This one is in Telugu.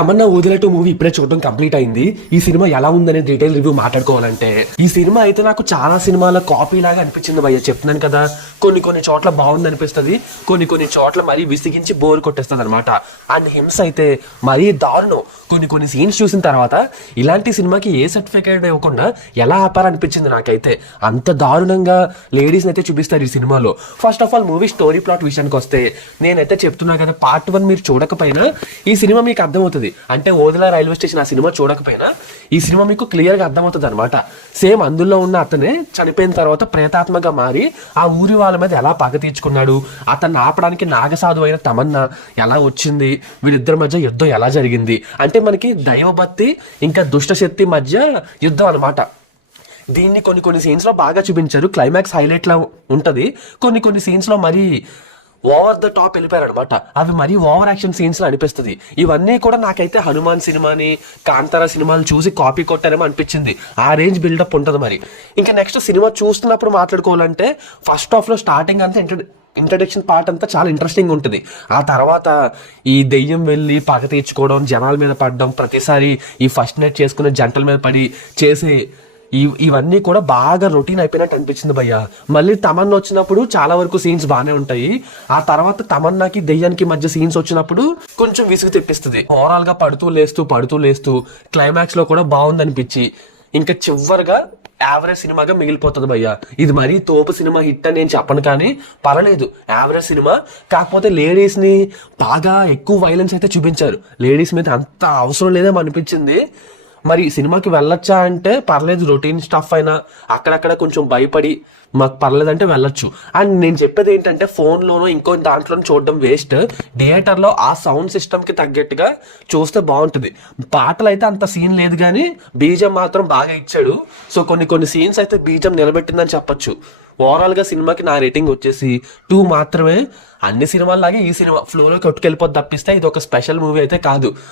తమన్నా వదిలేటు మూవీ ఇప్పుడే చూడడం కంప్లీట్ అయింది. ఈ సినిమా ఎలా ఉందనే డీటెయిల్ రివ్యూ మాట్లాడుకోవాలంటే, ఈ సినిమా అయితే నాకు చాలా సినిమాల కాపీ లాగా అనిపించింది భయ్య. చెప్తున్నాను కదా, కొన్ని చోట్ల బాగుంది అనిపిస్తుంది, కొన్ని చోట్ల మరీ విసిగించి బోర్ కొట్టేస్తుంది అనమాట. అండ్ హింస అయితే మరీ దారుణం. కొన్ని సీన్స్ చూసిన తర్వాత ఇలాంటి సినిమాకి ఏ సర్టిఫికేట్ ఇవ్వకుండా ఎలా ఆపారనిపించింది నాకైతే. అంత దారుణంగా లేడీస్ అయితే చూపిస్తారు ఈ సినిమాలో. First of all movie story plot విషయానికి వస్తే, నేనైతే చెప్తున్నా కదా, పార్ట్ 1 మీరు చూడకపోయినా ఈ సినిమా మీకు అర్థమవుతుంది. అంటే ఓదెలా రైల్వే స్టేషన్ ఆ సినిమా చూడకపోయినా ఈ సినిమా మీకు క్లియర్ గా అర్థమవుతుంది అనమాట. సేమ్ అందులో ఉన్న అతనే చనిపోయిన తర్వాత ప్రేతాత్మగా మారి ఆ ఊరి వాళ్ళ మీద ఎలా పగ తీర్చుకున్నాడు, అతన్ని ఆపడానికి నాగసాధు అయిన తమన్నా ఎలా వచ్చింది, వీళ్ళిద్దరి మధ్య యుద్ధం ఎలా జరిగింది, అంటే మనకి దైవభక్తి ఇంకా దుష్టశక్తి మధ్య యుద్ధం అనమాట. దీన్ని కొన్ని సీన్స్ లో బాగా చూపించారు, క్లైమాక్స్ హైలైట్ లా ఉంటది. కొన్ని సీన్స్ లో మరీ ఓవర్ ద టాప్ వెళ్ళిపోయారు అనమాట. అవి మరీ ఓవర్ యాక్షన్ సీన్స్ లో అనిపిస్తుంది. ఇవన్నీ కూడా నాకైతే హనుమాన్ సినిమాని, కాంతారా సినిమాలు చూసి కాపీ కొట్టారేమో అనిపించింది. ఆ రేంజ్ బిల్డప్ ఉంటుంది. మరి ఇంకా నెక్స్ట్ సినిమా చూస్తున్నప్పుడు మాట్లాడుకోవాలంటే, ఫస్ట్ హాఫ్ లో స్టార్టింగ్ అంతా ఇంట్రడక్షన్ పార్ట్ అంతా చాలా ఇంట్రెస్టింగ్ ఉంటుంది. ఆ తర్వాత ఈ దెయ్యం వెళ్ళి పగ తీర్చుకోవడం, జనాల మీద పడడం, ప్రతిసారి ఈ ఫస్ట్ నైట్ చేసుకునే జంటల మీద పడి చేసే ఇవన్నీ కూడా బాగా రొటీన్ అయిపోయినట్టు అనిపించింది భయ్య. మళ్ళీ తమన్నా వచ్చినప్పుడు చాలా వరకు సీన్స్ బాగానే ఉంటాయి. ఆ తర్వాత తమన్నాకి దెయ్యానికి మధ్య సీన్స్ వచ్చినప్పుడు కొంచెం విసుగు తెప్పిస్తుంది. ఓవరాల్ గా పడుతూ లేస్తూ క్లైమాక్స్ లో కూడా బాగుంది అనిపించి, ఇంకా చివరిగా యావరేజ్ సినిమాగా మిగిలిపోతుంది భయ్య. ఇది మరీ తోపు సినిమా హిట్ అని నేను చెప్పను, కానీ పర్లేదు, యావరేజ్ సినిమా. కాకపోతే లేడీస్ ని బాగా ఎక్కువ వైలెన్స్ అయితే చూపించారు. లేడీస్ మీద అంత అవసరం లేదేమో అనిపించింది. మరి సినిమాకి వెళ్ళొచ్చా అంటే పర్లేదు, రొటీన్ స్టఫ్ అయినా అక్కడక్కడ కొంచెం భయపడి మాకు పర్లేదంటే వెళ్ళొచ్చు. అండ్ నేను చెప్పేది ఏంటంటే, ఫోన్లోనో ఇంకో దాంట్లో చూడడం వేస్ట్. థియేటర్లో ఆ సౌండ్ సిస్టమ్కి తగ్గట్టుగా చూస్తే బాగుంటుంది. పాటలు అయితే అంత సీన్ లేదు, కానీ బీజం మాత్రం బాగా ఇచ్చాడు. సో కొన్ని సీన్స్ అయితే బీజం నిలబెట్టిందని చెప్పొచ్చు. ఓవరాల్గా సినిమాకి నా రేటింగ్ వచ్చేసి 2 మాత్రమే. అన్ని సినిమాల్లాగే ఈ సినిమా ఫ్లోలో కొట్టుకెళ్ళిపోద్ది తప్పిస్తే ఇది ఒక స్పెషల్ మూవీ అయితే కాదు.